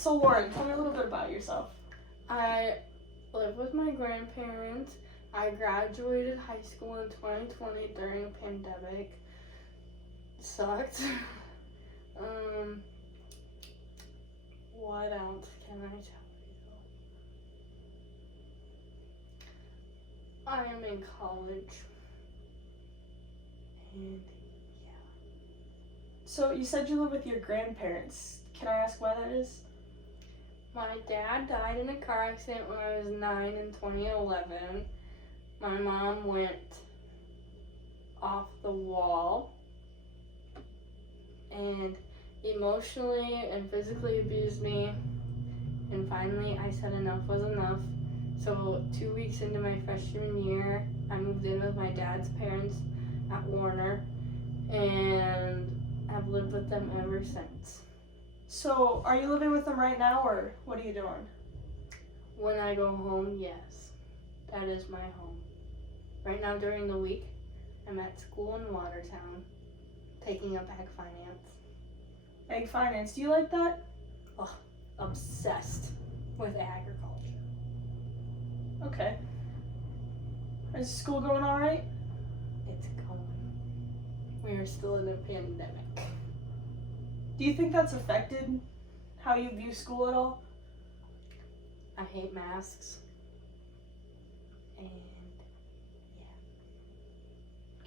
So Lauren, tell me a little bit about yourself. I live with my grandparents. I graduated high school in 2020 during a pandemic. Sucked. What else can I tell you? I am in college. And So you said you live with your grandparents. Can I ask why that is? my dad died in a car accident when I was 9 in 2011. My mom went off the wall and emotionally and physically abused me. And finally, I said enough was enough. So 2 weeks into my freshman year, I moved in with my dad's parents at Warner and have lived with them ever since. So are you living with them right now, or what are you doing? When I go home, yes, that is my home. Right now during the week, I'm at school in Watertown, taking up ag finance. Ag finance, do you like that? Obsessed with agriculture. Okay. Is school going all right? It's going. We are still in a pandemic. Do you think that's affected how you view school at all? I hate masks. And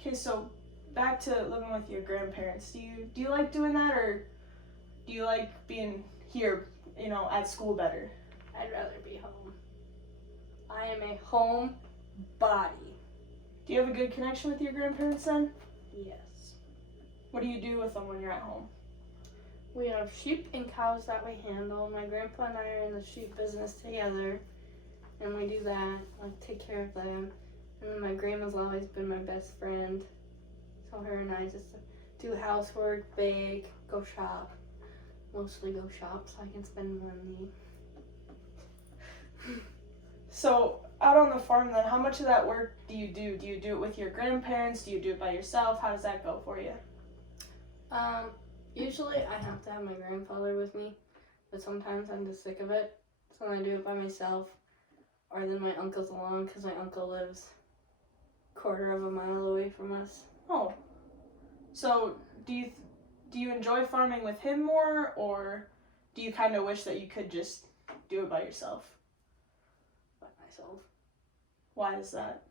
Okay, so back to living with your grandparents. Do you like doing that, or do you like being here, at school better? I'd rather be home. I am a home body. Do you have a good connection with your grandparents then? Yes. What do you do with them when you're at home? We have sheep and cows that we handle. My grandpa and I are in the sheep business together, and we do that, take care of them. And then my grandma's always been my best friend. So her and I just do housework, bake, go shop. Mostly go shop so I can spend money. So out on the farm then, how much of that work do you do? Do you do it with your grandparents? Do you do it by yourself? How does that go for you? Usually I have to have my grandfather with me, but sometimes I'm just sick of it, so I do it by myself. Or then my uncle's along, because my uncle lives a quarter of a mile away from us. Oh. So do you enjoy farming with him more, or do you kind of wish that you could just do it by yourself? By myself. Why is that?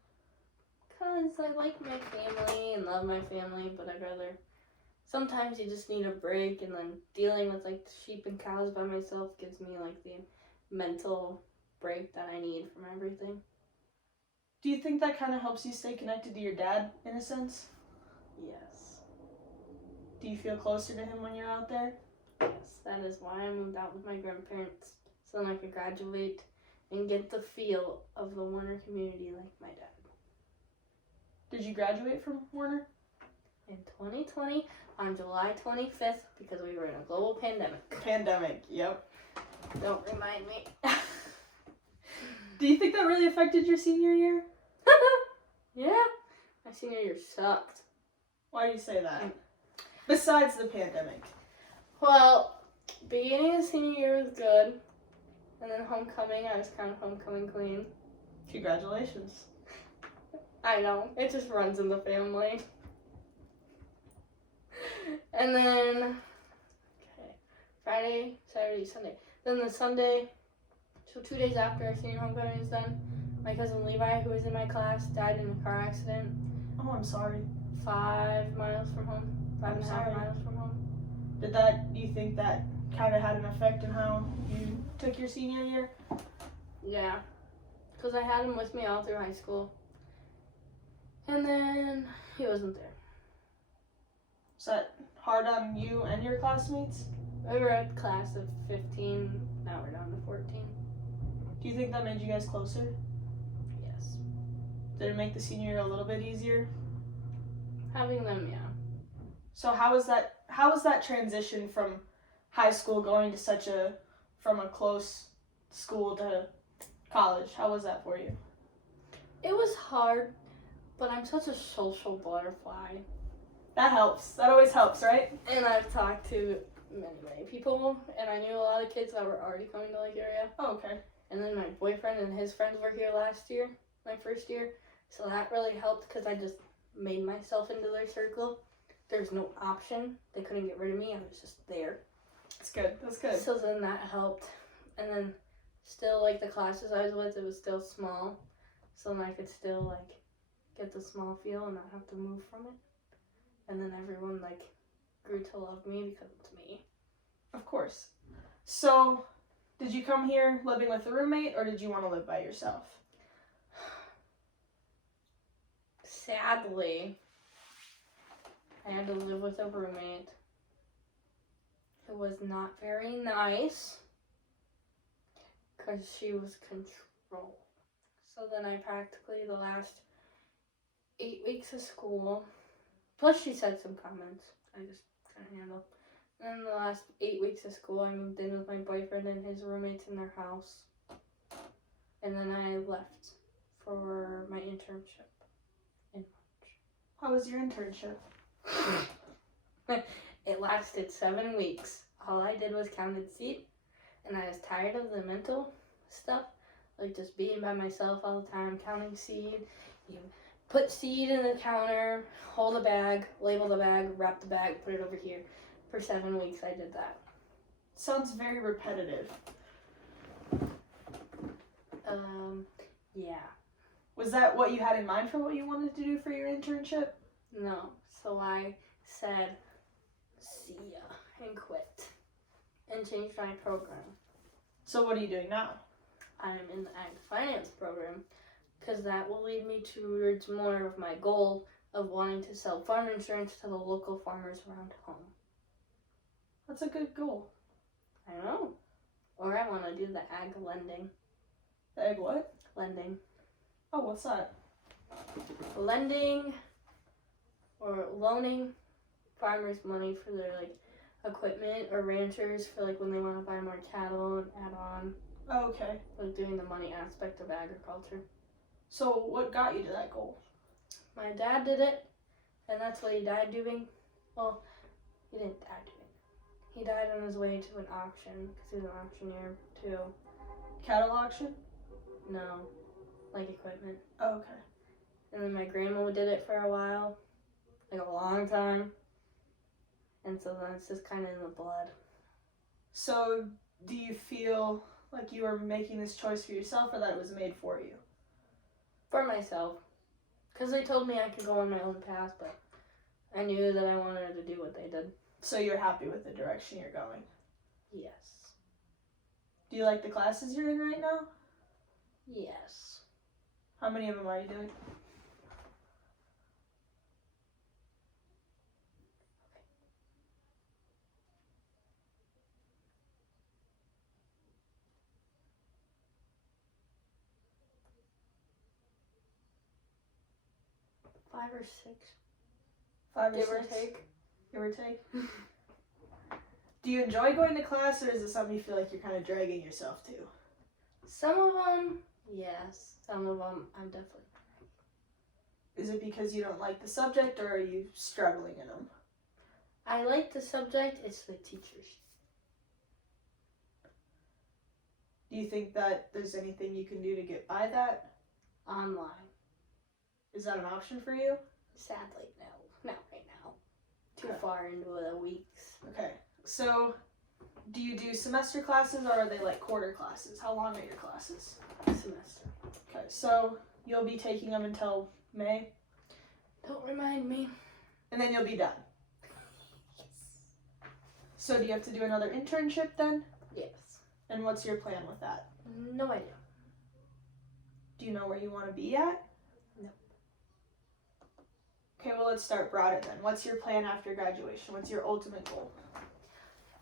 Because I like my family and love my family, but I'd rather... Sometimes you just need a break, and then dealing with the sheep and cows by myself gives me the mental break that I need from everything. Do you think that kind of helps you stay connected to your dad in a sense? Yes. Do you feel closer to him when you're out there? Yes, that is why I moved out with my grandparents, so then I could graduate and get the feel of the Warner community like my dad. Did you graduate from Warner? In 2020, on July 25th, because we were in a global pandemic. Pandemic, yep. Don't remind me. Do you think that really affected your senior year? Yeah, my senior year sucked. Why do you say that? Besides the pandemic. Well, beginning of senior year was good, and then homecoming, I was kind of homecoming queen. Congratulations. I know, it just runs in the family. And then, Friday, Saturday, Sunday. Then the Sunday, so 2 days after our senior homecoming is done, my cousin Levi, who was in my class, died in a car accident. Oh, I'm sorry. 5 miles from home. 5.5 miles from home. Do you think that kind of had an effect on how you took your senior year? Yeah, because I had him with me all through high school. And then he wasn't there. Was that hard on you and your classmates? We were a class of 15, now we're down to 14. Do you think that made you guys closer? Yes. Did it make the senior year a little bit easier? Having them, yeah. So how was that transition from high school going to from a close school to college? How was that for you? It was hard, but I'm such a social butterfly. That helps. That always helps, right? And I've talked to many people, and I knew a lot of kids that were already coming to Lake area. Oh, okay. And then my boyfriend and his friends were here last year, my first year, so that really helped because I just made myself into their circle. There's no option. They couldn't get rid of me. I was just there. That's good. That's good. So then that helped. And then still, like, the classes I was with, it was still small. So then I could still, like, get the small feel and not have to move from it. And then everyone, like, grew to love me because it's me. Of course. So, did you come here living with a roommate, or did you want to live by yourself? Sadly, I had to live with a roommate who was not very nice because she was controlled. So then I practically, the last 8 weeks of school, plus she said some comments I just couldn't handle. And then the last 8 weeks of school, I moved in with my boyfriend and his roommates in their house. And then I left for my internship in March. How was your internship? It lasted 7 weeks. All I did was counted seed, and I was tired of the mental stuff, like just being by myself all the time, counting seed. You put seed in the counter, hold a bag, label the bag, wrap the bag, put it over here. For 7 weeks, I did that. Sounds very repetitive. Yeah. Was that what you had in mind for what you wanted to do for your internship? No. So I said, see ya, and quit. And changed my program. So what are you doing now? I'm in the Ag Finance program because that will lead me towards more of my goal of wanting to sell farm insurance to the local farmers around home. That's a good goal. I know. Or I want to do the ag lending. The egg what? Lending. Oh, what's that? Lending or loaning farmers money for their like equipment, or ranchers for like when they want to buy more cattle and add on. Oh, okay. Like doing the money aspect of agriculture. So what got you to that goal? My dad did it, and that's what he died doing. Well, he didn't die doing it. He died on his way to an auction because he was an auctioneer too. Cattle auction? No, like equipment. Oh, okay. And then my grandma did it for a while, like a long time. And so then it's just kind of in the blood. So do you feel like you were making this choice for yourself, or that it was made for you? For myself. Because they told me I could go on my own path, but I knew that I wanted to do what they did. So you're happy with the direction you're going? Yes. Do you like the classes you're in right now? Yes. How many of them are you doing? Five or six. 5 or Give or 6? take. Give or take. Do you enjoy going to class, or is it something you feel like you're kind of dragging yourself to? Some of them, yes. Some of them, I'm definitely. Is it because you don't like the subject, or are you struggling in them? I like the subject, it's the teachers. Do you think that there's anything you can do to get by that? Online. Is that an option for you? Sadly, no. Not right now. Too Okay. far into the weeks. Okay. So, do you do semester classes, or are they like quarter classes? How long are your classes? Semester. Okay, so you'll be taking them until May, Don't remind me. and then you'll be done. Yes. So do you have to do another internship then? Yes. And what's your plan with that? No idea. Do you know where you want to be at? No. Okay, well, let's start broader then. What's your plan after graduation? What's your ultimate goal?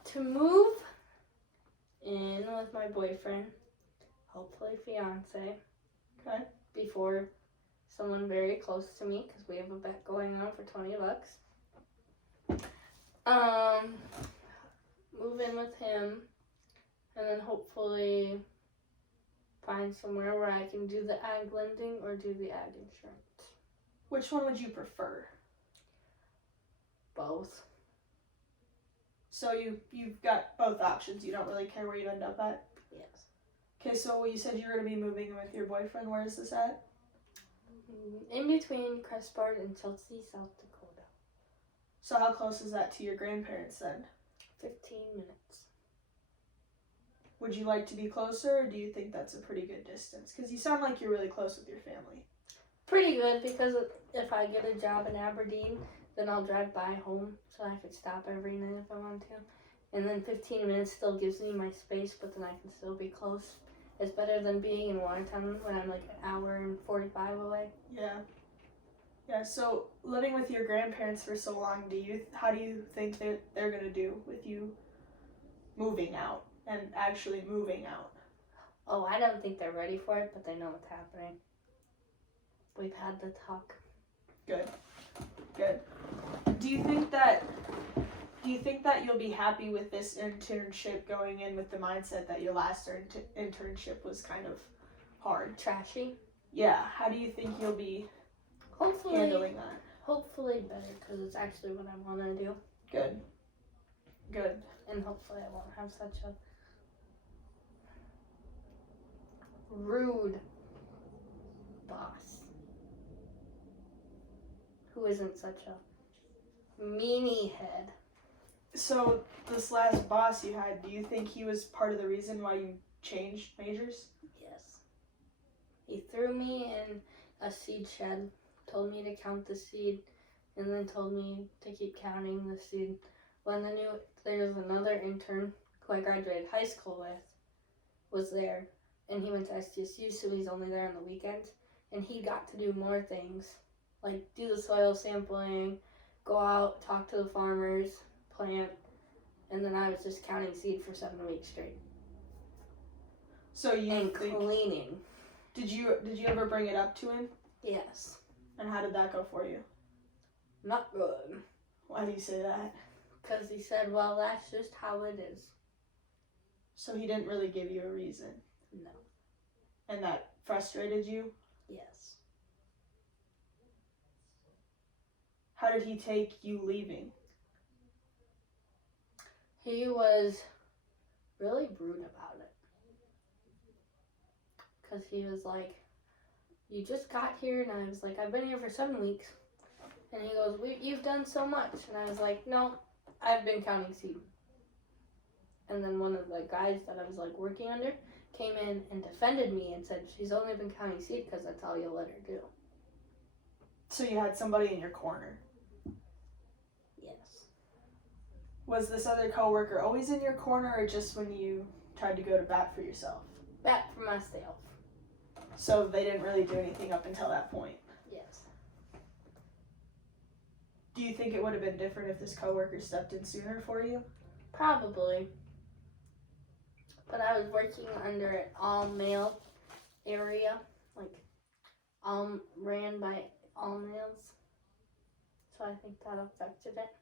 To move in with my boyfriend, hopefully fiance, Okay. before someone very close to me, because we have a bet going on for $20. Move in with him, and then hopefully find somewhere where I can do the ag lending or do the ag insurance. Which one would you prefer? Both. So you've got both options. You don't really care where you end up at. Yes. Okay, so you said you're gonna be moving in with your boyfriend. Where is this at? In between Crestport and Chelsea, South Dakota. So how close is that to your grandparents then? 15 minutes. Would you like to be closer, or do you think that's a pretty good distance? Because you sound like you're really close with your family. Pretty good, because if I get a job in Aberdeen, then I'll drive by home so I could stop every night if I want to. And then 15 minutes still gives me my space, but then I can still be close. It's better than being in Watertown when I'm like an hour and 45 away. Yeah. Yeah, so living with your grandparents for so long, how do you think that they're gonna do with you moving out and actually moving out? Oh, I don't think they're ready for it, but they know what's happening. We've had the talk. Good. Do you think that you'll be happy with this internship going in with the mindset that your last internship was kind of hard? Trashy. Yeah, how do you think you'll be handling that? Hopefully better, because it's actually what I want to do. Good. And hopefully I won't have such a rude boss who isn't such a meanie head. So this last boss you had, do you think he was part of the reason why you changed majors? Yes. He threw me in a seed shed, told me to count the seed, and then told me to keep counting the seed. When there was another intern who I graduated high school with, was there, and he went to SDSU, so he's only there on the weekends, and he got to do more things, like do the soil sampling, go out, talk to the farmers, plant, and then I was just counting seed for 7 weeks straight. So cleaning. Did you ever bring it up to him? Yes. And how did that go for you? Not good. Why do you say that? Because he said, well, that's just how it is. So he didn't really give you a reason? No. And that frustrated you? Yes. How did he take you leaving? He was really rude about it. Because he was like, you just got here, and I was like, I've been here for 7 weeks. And he goes, you've done so much. And I was like, no, I've been counting seed. And then one of the guys that I was like working under came in and defended me and said, she's only been counting seed because that's all you'll let her do. So you had somebody in your corner? Yes. Was this other coworker always in your corner, or just when you tried to go to bat for yourself? Bat for myself. So they didn't really do anything up until that point? Yes. Do you think it would have been different if this coworker stepped in sooner for you? Probably. But I was working under an all-male area, like ran by all males. So I think that affected it.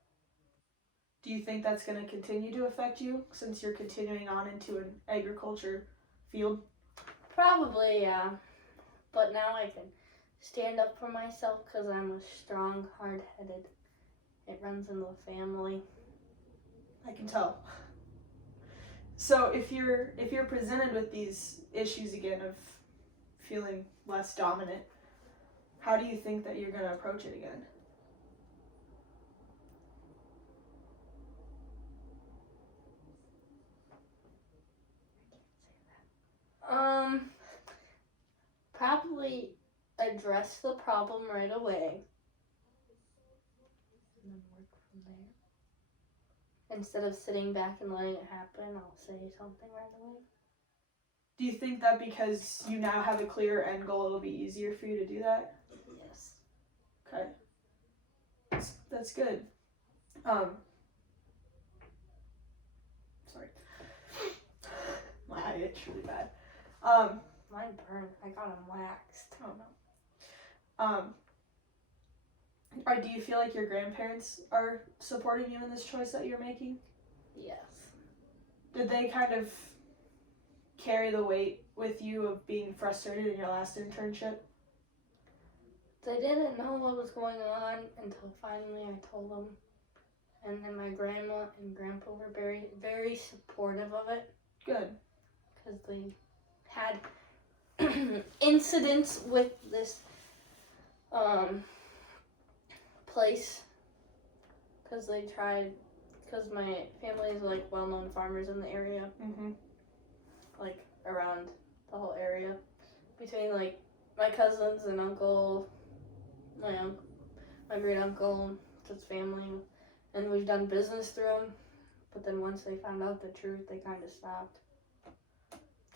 Do you think that's going to continue to affect you since you're continuing on into an agriculture field? Probably, yeah. But now I can stand up for myself because I'm a strong, hard-headed. It runs in the family. I can tell. So if you're presented with these issues again of feeling less dominant, how do you think that you're going to approach it again? Probably address the problem right away. And then work from there. Instead of sitting back and letting it happen, I'll say something right away. Do you think that because you now have a clear end goal, it'll be easier for you to do that? Yes. Okay. That's good. Sorry. My eye itched really bad. Mine burned. I got them waxed. Oh no. Do you feel like your grandparents are supporting you in this choice that you're making? Yes. Did they kind of carry the weight with you of being frustrated in your last internship? They didn't know what was going on until finally I told them. And then my grandma and grandpa were very, very supportive of it. Good. Because they had incidents with this place. Because my family is like well-known farmers in the area. Mm-hmm. Like around the whole area. Between like my cousins and uncle, my great uncle, his family. And we've done business through them. But then once they found out the truth, they kind of stopped.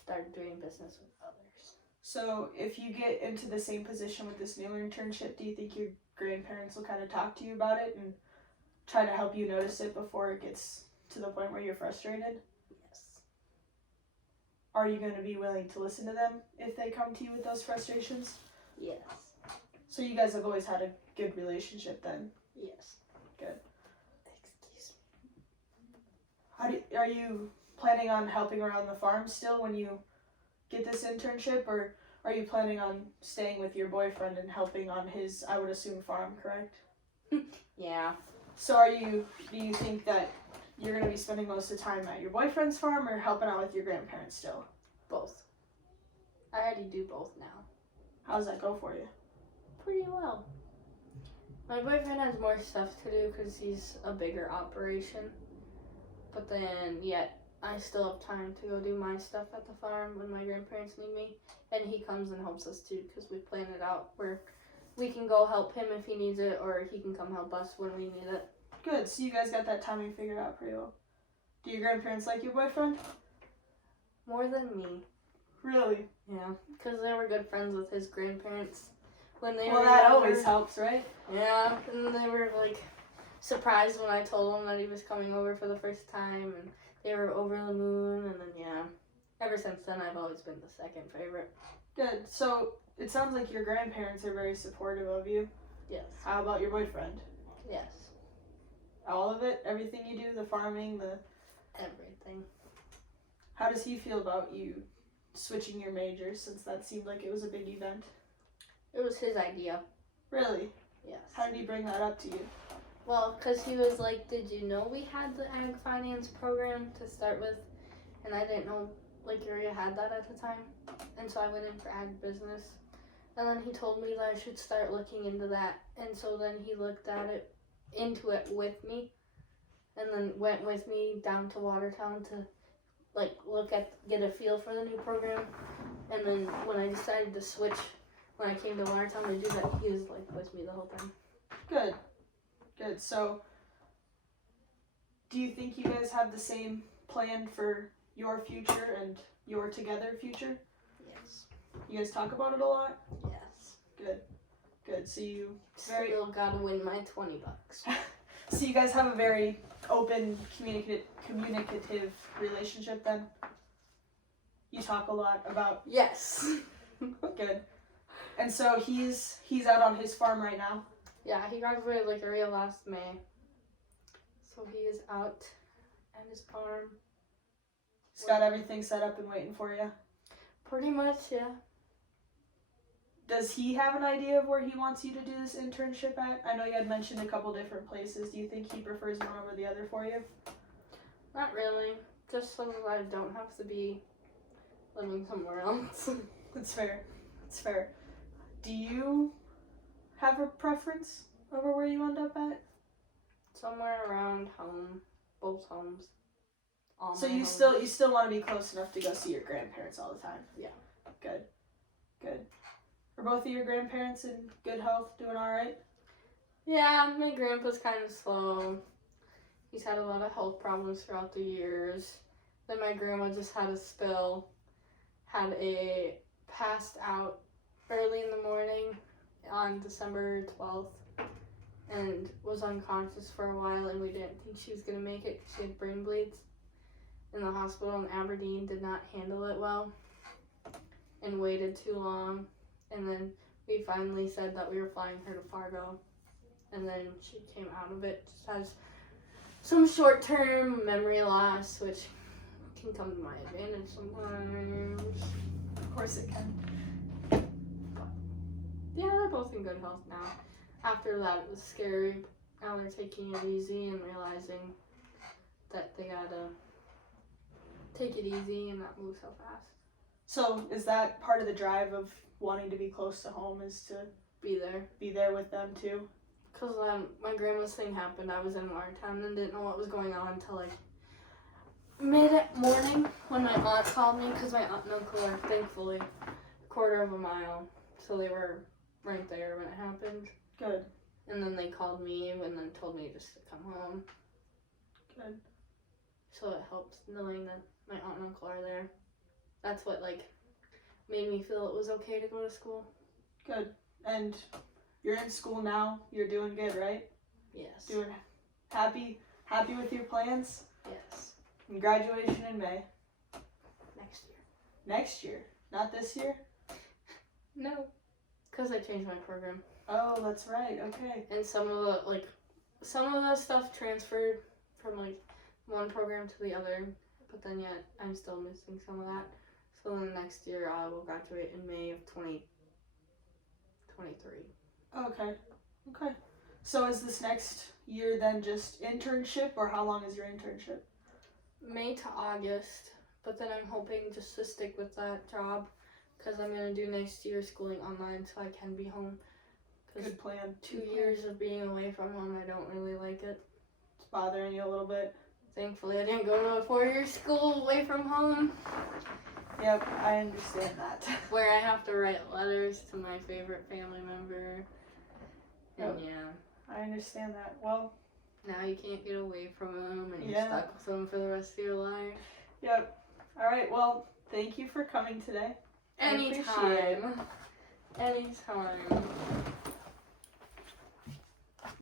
Started doing business with others. So if you get into the same position with this new internship, do you think your grandparents will kind of talk to you about it and try to help you notice it before it gets to the point where you're frustrated? Yes. Are you going to be willing to listen to them if they come to you with those frustrations? Yes. So you guys have always had a good relationship then? Yes. Good. Excuse Are you planning on helping around the farm still when you get this internship, or are you planning on staying with your boyfriend and helping on his, I would assume, farm, correct? me. Yeah. So do you think that you're going to be spending most of the time at your boyfriend's farm or helping out with your grandparents still? Both. I already do both now. How does that go for you? Pretty well. My boyfriend has more stuff to do because he's a bigger operation. But then, yet, I still have time to go do my stuff at the farm when my grandparents need me. And he comes and helps us too because we plan it out where we can go help him if he needs it, or he can come help us when we need it. Good. So you guys got that timing figured out pretty well. Do your grandparents like your boyfriend? More than me. Really? Yeah. Because they were good friends with his grandparents when they Well, were that younger. always helps, right? Yeah. And they were like surprised when I told them that he was coming over for the first time, and they were over the moon. And then ever since then I've always been the second favorite. Good. So it sounds like your grandparents are very supportive of you. Yes. How about your boyfriend? Yes. All of it? Everything you do? The farming, the... Everything. How does he feel about you switching your majors, since that seemed like it was a big event? It was his idea. Really? Yes. How did he bring that up to you? Well, because he was like, did you know we had the ag finance program to start with? And I didn't know Lake Area had that at the time. And so I went in for ag business. And then he told me that I should start looking into that. And so then he looked into it with me. And then went with me down to Watertown to get a feel for the new program. And then when I decided to switch, when I came to Watertown to do that, he was like with me the whole time. Good. Good. So, do you think you guys have the same plan for your future and your together future? Yes. You guys talk about it a lot? Yes. Good. Good. So you Still gotta win my $20. So you guys have a very open, communicative relationship then? You talk a lot about... Yes. Good. And so he's out on his farm right now? Yeah, he graduated Lake Area last May. So he is out at his farm. He's got everything set up and waiting for you? Pretty much, yeah. Does he have an idea of where he wants you to do this internship at? I know you had mentioned a couple different places. Do you think he prefers one over the other for you? Not really. Just so that I don't have to be living somewhere else. That's fair. That's fair. Do you have a preference over where you end up at? Somewhere around home. Both homes. All So my you homes. still want to be close enough to go see your grandparents all the time? Yeah. Good. Good. Are both of your grandparents in good health, doing all right? Yeah, my grandpa's kind of slow. He's had a lot of health problems throughout the years. Then my grandma just had a spill. Passed out early in the morning on December 12th. And was unconscious for a while, and we didn't think she was going to make it because she had brain bleeds. And the hospital in Aberdeen did not handle it well and waited too long. And then we finally said that we were flying her to Fargo. And then she came out of it. Just has some short-term memory loss, which can come to my advantage sometimes. Of course it can. Yeah, they're both in good health now. After that, it was scary. now they're taking it easy and realizing that they gotta take it easy and not move so fast. So is that part of the drive of wanting to be close to home, is to Be there with them too? Because my grandma's thing happened. I was in Watertown and didn't know what was going on until like mid-morning when my aunt called me, because my aunt and uncle are thankfully a quarter of a mile, so they were right there when it happened. Good. And then they called me and then told me just to come home. Good. So it helps knowing that my aunt and uncle are there. That's what like made me feel it was okay to go to school. Good. And you're in school now. You're doing good, right? Yes. Doing happy with your plans? Yes. And graduation in May. Next year. Next year, not this year? No. Because I changed my program. Oh, that's right. Okay. And some of the stuff transferred from like one program to the other, but then yet I'm still missing some of that. So then next year I will graduate in May of 2023. Okay. Okay. So is this next year then just internship, or how long is your internship? May to August, but then I'm hoping just to stick with that job because I'm going to do next year schooling online so I can be home. Good plan. 2 years of being away from home, I don't really like it. It's bothering you a little bit. Thankfully, I didn't go to a 4-year school away from home. Yep, I understand that. Where I have to write letters to my favorite family member. And yeah. I understand that. Well, now you can't get away from them and you're Yeah. stuck with them for the rest of your life. yep. All right, well, thank you for coming today. I appreciate it. Anytime. Anytime.